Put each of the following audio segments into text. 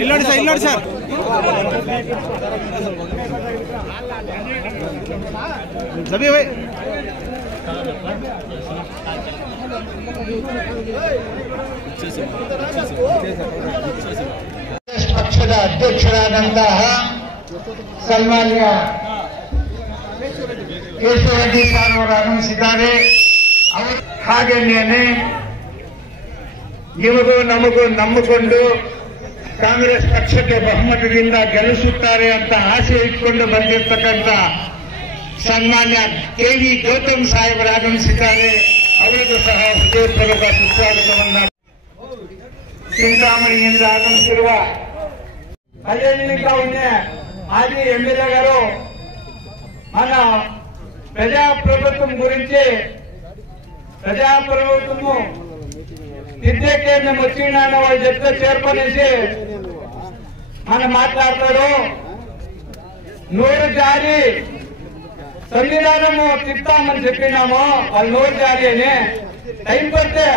ఇల్లోడి sir సభీ భాయ్ ಪಕ್ಷದ ಅಧ್ಯಕ್ಷರಾದಂತಹ ಸನ್ಮಾನ್ಯ Keshava Reddy sir ಅವರು ಆಗಮಿಸಿದ್ದಾರೆ. ಹಾಗೆಯೇ ನಿಮಗೂ ನಮಗೂ ನಂಬಿಕೊಂಡು ಕಾಂಗ್ರೆಸ್ ಪಕ್ಷಕ್ಕೆ ಬಹುಮತದಿಂದ ಗೆಲ್ಲಿಸುತ್ತಾರೆ ಅಂತ ಆಸೆ ಇಟ್ಕೊಂಡು ಬಂದಿರತಕ್ಕಂಥ ಸನ್ಮಾನ್ಯ ಕೆ.ವಿ. ಗೌತಮ್ ಸಾಹೇಬರು ಆಗಮಿಸಿದ್ದಾರೆ. ಅವರಿಗೂ ಸಹ ಹೃದಯಪೂರ್ವಕ ಸುಸ್ವಾಗತವನ್ನು. చింతామణిಯಿಂದ ಆಗಮಿಸಿರುವ అదేవిధంగా ఉండే మాజీ ఎమ్మెల్యే గారు మన ప్రజాప్రభుత్వం గురించి ప్రజాప్రభుత్వము విద్యకే మేము వచ్చినాను వాళ్ళు చెప్తే చేరుకొనేసి మనం మాట్లాడతారు. నోరు జారీ సంవిధానము తిప్పామని చెప్పినాము, వాళ్ళు నోరు జారీ అని టైం పడితే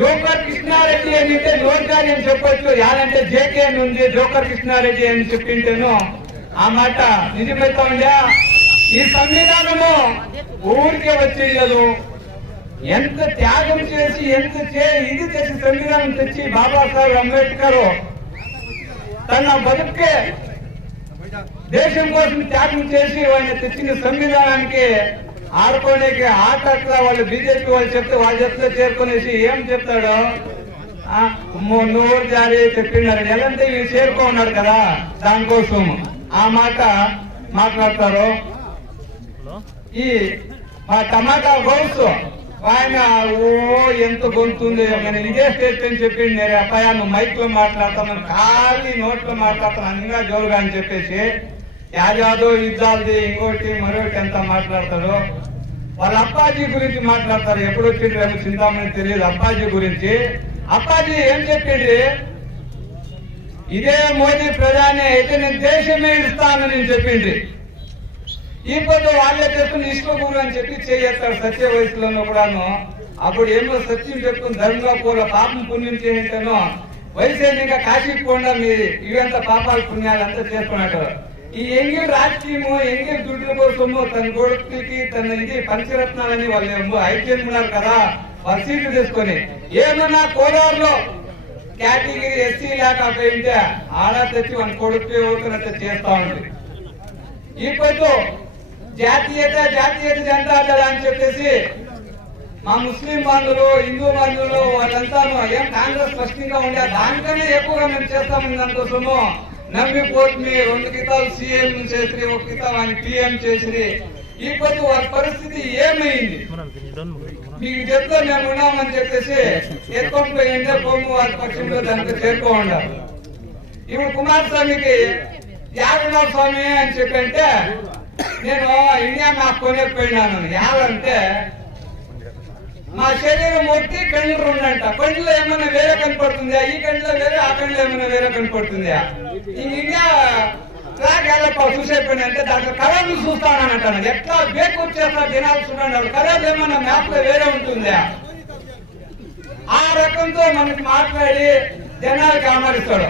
జోకర్ కృష్ణారెడ్డి అని నోరు జారీ అని చెప్పొచ్చు. యాదంటే జేకే ఉంది జోకర్ కృష్ణారెడ్డి అని చెప్పింటేను ఆ మాట నిజమైతే ఉందా? ఈ సంవిధానము ఊరికే వచ్చేయదు. ఎంత త్యాగం చేసి ఇది చేసి సంవిధానం తెచ్చి బాబాసాహెబ్ అంబేద్కర్ తన బతుకే దేశం కోసం త్యాగం చేసి ఆయన తెచ్చిన సంవిధానానికి ఆడుకోడానికి ఆటట్లా వాళ్ళు బీజేపీ వాళ్ళు చెప్తే చేరుకునేసి ఏం చెప్తాడు, నోరు జారీ చెప్పినారు. ఎలాంటి చేరుకున్నాడు కదా, దానికోసం ఆ మాట మాట్లాడతారు. ఈ మా టమాటా గౌస్ ఆయన ఎంత గొంతుంది ఇదే స్టేట్మెంట్ చెప్పింది. నేను అబ్బాయి నువ్వు మైక్ లో మాట్లాడతాను, ఖాళీ నోట్లో మాట్లాడతాను అన్నిగా జోరుగా అని చెప్పేసి యాదో యుద్ధాలది ఇంకోటి మరొకటి ఎంత మాట్లాడతారు. వాళ్ళ అప్పాజీ గురించి మాట్లాడతారు. ఎప్పుడు వచ్చిండ్రు చింతామణి తెలియదు. అప్పాజీ గురించి అప్పాజీ ఏం చెప్పిండ్రి, ఇదే మోదీ ప్రధాని అయితే నేను దేశమే ఇస్తాను నేను చెప్పిండ్రి. ఈ పొద్దు వాళ్ళే చెప్పుకుని ఇష్టగురు అని చెప్పి చేస్తారు సత్య వయసులో కూడాను. అప్పుడు ఏమో సత్యం చెప్పుకుని ధర్మంగా పోల పాపం పుణ్యం చేయించాను వయసు ఇంకా కాశీకి పోండా మీరు ఇవంతా పాపాలు పుణ్యాలు అంతా చేసుకున్నట్టు. ఈ ఎంగిల్ రాజకీయము ఎంగిల్ దుడ్ల కోసము తన కొడుకుకి తన ఇది పంచరత్నాలని వాళ్ళు ఐక్యం ఉన్నారు కదా, వాళ్ళు సీట్లు తీసుకొని ఏమన్నా కోలారులో కేటగిరీ ఎస్సీ లేకపోయింటే ఆడా తెచ్చి మన కొడుకు ఓటునట్టు చేస్తా ఉంది. ఈ పొద్దు జాతీయత జనతా దళ అని చెప్పేసి మా ముస్లిం బంధువులు హిందూ బంధువులు వాళ్ళంతా ఏం కాంగ్రెస్ స్పష్టంగా ఉండే దానికన్నా ఎక్కువగా మేము చేస్తామని దానికోసము నమ్మిపోతుంది. 2 కితాలు సీఎం చేసి 1 కితాబ్ ఆయన పిఎం చేసి ఈ పొద్దు వాళ్ళ పరిస్థితి ఏమైంది మీకు చెప్తే మేము ఉన్నామని చెప్పేసి ఎత్తుకొని పోయిందే పొమ్ము వాళ్ళ పక్షంలో దానికి చేరుకోండారు. ఇప్పుడు కుమారస్వామికి యాదవ స్వామి అని చెప్పంటే నేను ఇండియా మ్యాప్ కొనేపోయినాను. యాదంటే మా శరీరం మొత్తి కళ్ళు ఉండంట. కళ్ళలో ఏమైనా వేరే కనపడుతుందా, ఈ కళ్ళలో వేరే ఆ కళ్ళలో ఏమైనా వేరే కనపడుతుందా? ఇండియా ట్రాక్ ఎలా చూసేపోయినంటే దాంట్లో కలర్లు చూస్తానంటాను. ఎట్లా బేక్ వచ్చేస్తా జనాలు చూడండి, కలర్లు ఏమైనా మ్యాప్ లో వేరే ఉంటుందా? ఆ రకంతో మనకి మాట్లాడి జనాలకు ఆమరిస్తాడు.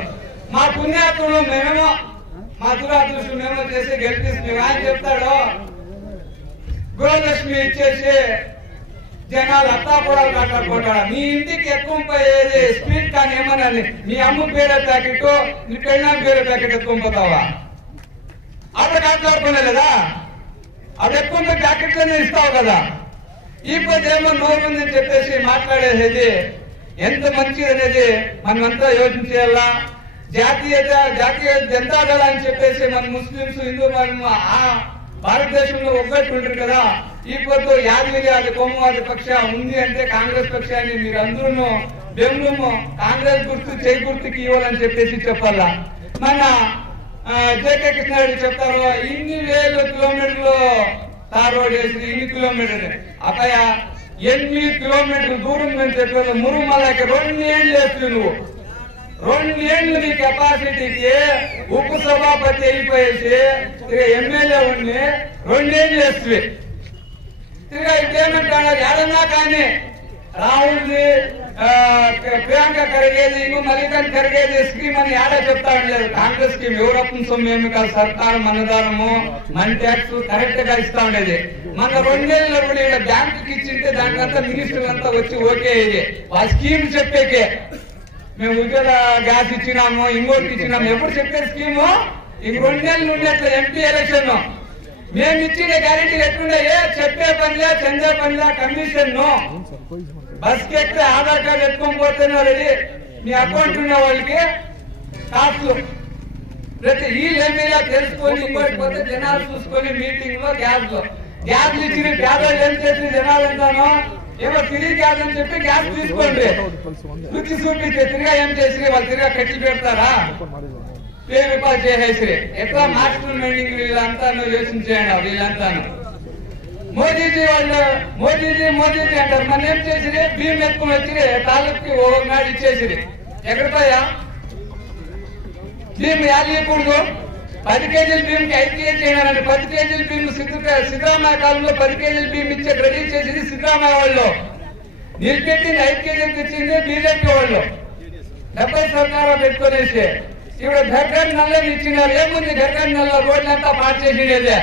మా పుణ్యాత్ముడు మేమేమో మా దురాదృష్టం మేమో చేసి గెలిపిస్తుంది. ఆయన చెప్తాడు గృహలక్ష్మి ఇచ్చేసి జనాలు అత్తా కూడా మాట్లాడుకుంటాడు. నీ ఇంటికి ఎక్కువ పోయేది స్పీడ్ కానీ ఏమన్నా మీ అమ్మ పేరే ప్యాకెట్ నీ పెళ్ళాం పేరే ప్యాకెట్ ఎత్తుకుంపోతావా? అట్లా మాట్లాడుకునే కదా, అది ఎక్కువ ప్యాకెట్లోనే ఇస్తావు కదా. ఈ పొద్దు ఏమో నోరుందని చెప్పేసి మాట్లాడేది ఎంత మంచిది అనేది మనమంతా యోచించేయాలా. జాతీయ జనతా దళ అని చెప్పేసి మన ముస్లింస్ హిందూ భారతదేశంలో ఒక్కటి ఉంటారు కదా. ఈ పొద్దు యాదగిరి కోమవాది పక్ష ఉంది అంటే కాంగ్రెస్ పక్షాన్ని మీరందరూ బెంగుళూరు కాంగ్రెస్ గుర్తు చేయి గుర్తుకి ఇవ్వాలని చెప్పేసి చెప్పాలా. మన జేకే కృష్ణారెడ్డి చెప్తారు ఇన్ని వేల కిలోమీటర్లు తార్ రోడ్ వేసి ఇన్ని కిలోమీటర్లు అబ్బాయ 8 కిలోమీటర్లు దూరం నుంచి చెప్పారు. మురుమలకి 2 ఏళ్ళు వేస్తుంది. నువ్వు 2 ఏళ్ళు నీ కెపాసిటీకి ఉప సభాపతి అయిపోయేసి ఎమ్మెల్యే ఉండి 2 ఏళ్ళు వేస్తుంది. తిరిగా ఇదేమంటున్నారు ఏడన్నా కానీ రాహుల్ది ప్రియాంక కరిగేది మల్లికార్జున కరిగేది స్కీమ్ అని ఏడా చెప్తా ఉండలేదు. కాంగ్రెస్ స్కీమ్ యూరోపియన్ సొమ్మేమి కాదు, సర్కారం మనదానము మన ట్యాక్స్ కరెక్ట్ గా ఇస్తా ఉండేది. మన 2 నెలల్లో కూడా ఇక్కడ బ్యాంకుకి ఇచ్చింటే దానికంతా మినిస్టర్లు అంతా వచ్చి ఓకే ఇది ఆ స్కీమ్ చెప్పేకే మేము ఉజ్వల గ్యాస్ ఇచ్చినాము ఇంకోటి ఇచ్చినాము ఎప్పుడు చెప్పే స్కీము ఇంక 2 నెలలు ఉండేట్ల ఎంపీ ఎలక్షన్ మేము ఇచ్చిన గ్యారెంటీ ఎట్లుండే చెప్పే పనిలే చందే పనిలే కమిషన్ బస్ కి ఎక్కితే ఆధార్ కార్డు ఎత్తుకొని పోతున్నా రెడీ మీ అకౌంట్ ఉన్న వాళ్ళకి కాస్ట్లు ప్రతి వీళ్ళు ఏమైనా తెలుసుకొని ఇంకోటి పోతే జనాలు చూసుకొని మీటింగ్ లో గ్యాస్లు ఇచ్చిన పేదలు ఏం చేసి జనాలు అంటాను ఏమో తిరిగి గ్యాస్ అని చెప్పి గ్యాస్ తీసుకోండి రుచి చూపిస్తే తిరిగా ఏం చేసి వాళ్ళు తిరిగా కట్టి పెడతారా రూపాయలు చేసేసి ఎట్లా మాస్టర్ మైండింగ్ వీళ్ళంతా యోచించేయండి వీళ్ళంతాను మోదీజీ వాళ్ళు మోదీజీ అంటారు మన ఏం చేసిరి భీమ్ ఎత్తుకుని వచ్చి తాలూకి నాడు ఇచ్చేసిరి ఎక్కడ పోయా భీమ్ యాదకూడదు 10 కేజీల భీమ్కి 5 కేజీ అయినారంటే 10 కేజీల భీమ్ సిద్ధరామయ్య కాలంలో 10 కేజీల భీమ్ ఇచ్చే రెడీ చేసింది సిద్ధరామయ్య వాళ్ళు నిలిపెట్టింది 5 కేజీలు తెచ్చింది బీజేపీ వాళ్ళు 70 సర్కారు పెట్టుకునేసి ఇప్పుడు ఘర్ఘర్ నల్లని ఇచ్చినారు ఏముంది ఘర్ఘర్ నల్ల రోడ్లంతా పాటు చేసినదే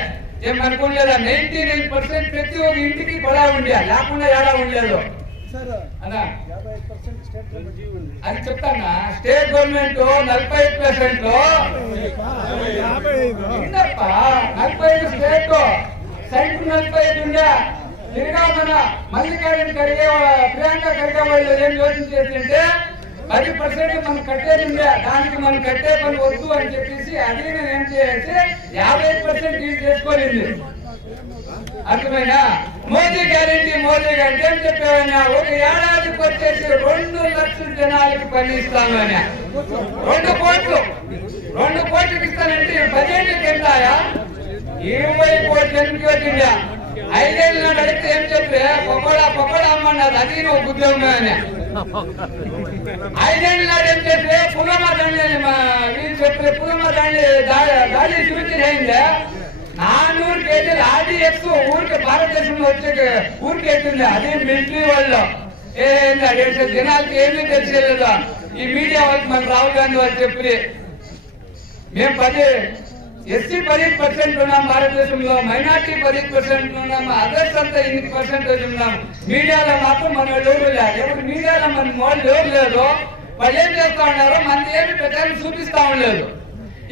ఏమనుకోలేదా 99% ప్రతి ఒక్క ఇంటికి కూడా ఉండే లేకుండా ఏడా ఉండలేదు అది చెప్తానా స్టేట్ గవర్నమెంట్ 45% 45 స్టేట్ సెంటర్ 45 ఉండే తిరిగా మన మల్లికార్జున ఖర్గే ప్రియాంక ఖర్గే వాళ్ళు ఏం యోచించేసింటే 10% మనం కట్టేది ఉండే దానికి మనం కట్టే పని వద్దు అని చెప్పేసి అది నేను ఏం చేసి 50% డీల్ చేసుకోలేదు. అర్థమైనా మోదీ గ్యారెంటీ మోదీ అంటే ఏం చెప్పేవన్నా ఒక ఏడాదికి వచ్చేసి 2 లక్షల జనాలకి పని ఇస్తాను అని 2 కోట్లకి ఇస్తానంటే బడ్జెట్కి ఎంతాయా 20 కోట్లు ఎందుకు వచ్చిందా 5 ఏళ్ళ నాడు అడిగితే ఏం చెప్పే పకోడా అమ్మన్నారు అది నువ్వు ఉద్యోగం అని 5 ఏళ్ళ నాడు ఏం చెప్పే పులమా దాన్ని చెప్పే పులమా దాడి సూచన అయిందే 400 కేజీలు ఆర్డీఎక్స్ ఊరికి భారతదేశంలో వచ్చే ఊరికి ఎట్టింది అది మిలిటరీ వాళ్ళు ఏంటి జనాలకి ఏమీ తెలిసేదా ఈ మీడియా వాళ్ళకి మన రాహుల్ గాంధీ వాళ్ళు చెప్పి మేము ఎస్సీ 10% ఉన్నాం భారతదేశంలో మైనార్టీ 10% ఉన్నాము అదర్స్ అంతా 8% ఉన్నాం మీడియాలో మాత్రం మన ఎవరు లేదు ఎవరు మీడియాలో మన వాళ్ళు ఎవరు లేదు వాళ్ళు ఏం చేస్తా ఉన్నారు మనకి ఏమి పెట్టాలని చూపిస్తా ఉండలేదు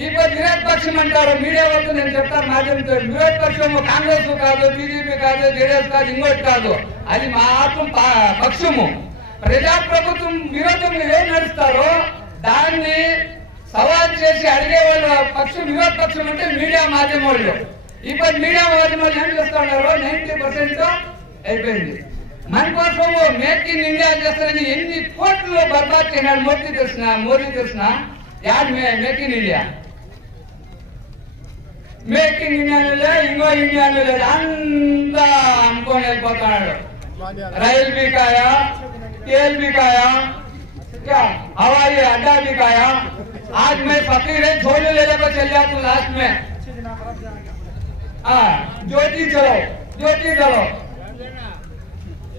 ఇప్పుడు నిరపక్షం అంటారు మీడియా వరకు నేను చెప్తాను మాధ్యమంతో నిరపక్షము కాంగ్రెస్ కాదు బీజేపీ కాదు జేడీఎస్ కాదు ఇంకోటి కాదు అది మాత్రం పక్షము ప్రజాప్రభుత్వం విరోధంగా ఏం నడుస్తారో దాన్ని సవాల్ చేసి అడిగే వాళ్ళు పక్షం విరోధపక్షం అంటే మీడియా మాధ్యమం వాళ్ళు ఇప్పుడు మీడియా మాధ్యమాలు ఏం చేస్తా ఉన్నారు 90% అయిపోయింది మన కోసము మేక్ ఇన్ ఇండియా చేస్తారని ఎన్ని కోట్లు బర్బాద్ చేయనాడు మోదీ తెలిసిన యాడ్ మేక్ ఇన్ ఇండియా ఇంకో ఇండియా అంతా అమ్ముకొని వెళ్ళిపోతున్నాడు రైల్ भी खाया तेल भी खाया क्या हवाई अड्डा भी खाया आज मैं फकीर है झोले लेने को चल जाता हूँ लास्ट में ज्योति चलो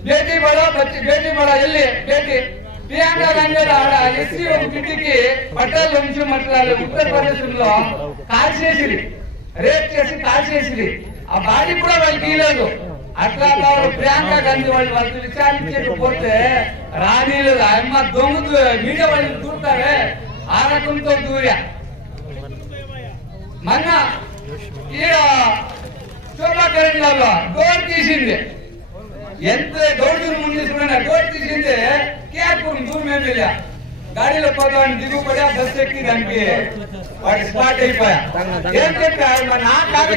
बेटी बड़ा एल्ली बेटी ప్రియాంక గాంధీ ఎస్సీ ఒక బిడ్డకి బట్టల నుంచి మాట్లాడాలి ఉత్తరప్రదేశ్లో కాల్చేసిరి రేప్ చేసి కాల్చేసిరి ఆ బాడీ కూడా వాళ్ళకి ఇవ్వలేదు అట్లా ప్రియాంక గాంధీ వాళ్ళు విచారించకపోతే రానీలేదు అమ్మ దొంగ మీడియా వాళ్ళు దూరుతారే ఆ రకంతో దూరా మొన్న ఈడ శోభాకరణ్యాల్లో డోర్ తీసింది ఎంత దౌడు ముందు డోర్ తీసింది కేర్పూర్ దూరం ఏం వెళ్ళా గాడిలో పోతాను దిగుపడి బస్ ఎక్కి దానికి వాటి స్పాట్ అయిపోయా ఏం చెప్పా నా కాక